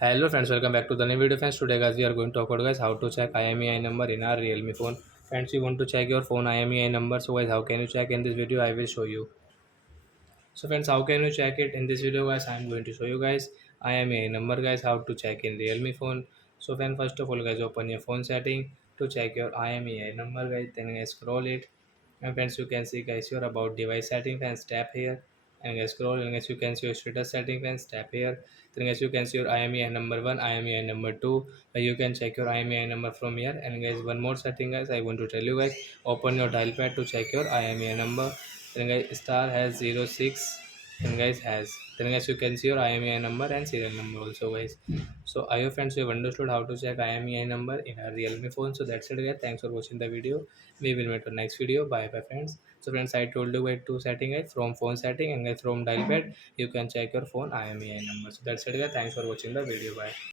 Hello friends, welcome back to the new video. Friends, today guys we are going to talk about guys how to check IMEI number in our Realme phone. Friends, you want to check your phone IMEI number, so guys how can you check? In this video I will show you. So friends, how can you check it? In this video guys I am going to show you guys IMEI number guys, how to check in Realme phone. So friends, first of all guys, open your phone setting to check your IMEI number guys, then guys scroll it. And friends, you can see guys your about device setting, friends tap here and guys scroll, and guys you can see your status setting, friends tap here. Then guys you can see your IMEI number 1, IMEI number 2. You can check your IMEI number from here. And guys one more setting guys I want to tell you guys, open your dial pad to check your IMEI number. Then guys star has 06, then guys has, then guys you can see your IMEI number and serial number also guys. So I hope friends you have understood how to check IMEI number in a Realme phone. So that's it guys, thanks for watching the video. We will meet on next video. Bye bye friends. So friends, I told you guys two setting guys, from phone setting and guys from dial pad you can check your phone IMEI number. So that's it guys, thanks for watching the video. Bye.